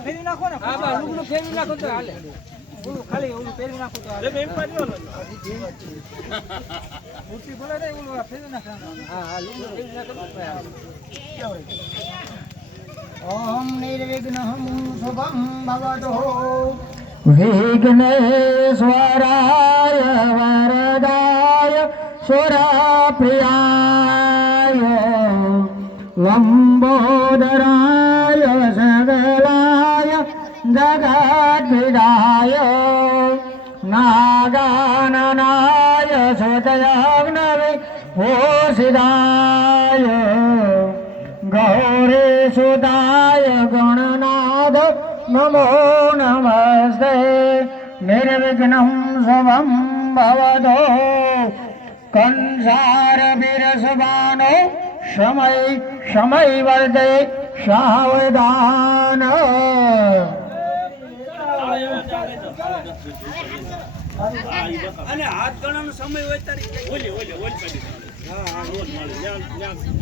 આ ફેરવી નાખો ને. હા બા લુગડું ફેરવી નાખો તો હાલે. ઓલું ખાલી ઓલું ફેરવી નાખો તો હાલે. મૂર્તિ બોલે ને ઓલું ફેરવી નાખો. હા હા લુગડું ફેરવી નાખો ઓમ નિર્વિઘ્નઃ શુભં ભવતો. વિઘ્નેશ્વરાય વરદાય સુરપ્રિયાય લંબોદરાય जगद्विदाय नागाननाय सुतयाग्नवि ओषिदाय गौरीसुताय गुणनाद नमो नमस्ते। निर्विघ्नं शुभं भवतो। कंसारविरसमानो शमै शमै वर्दे सावदान અને હાથ ગણાનો સમય હોય તારી ઓલે ઓલે ઓલે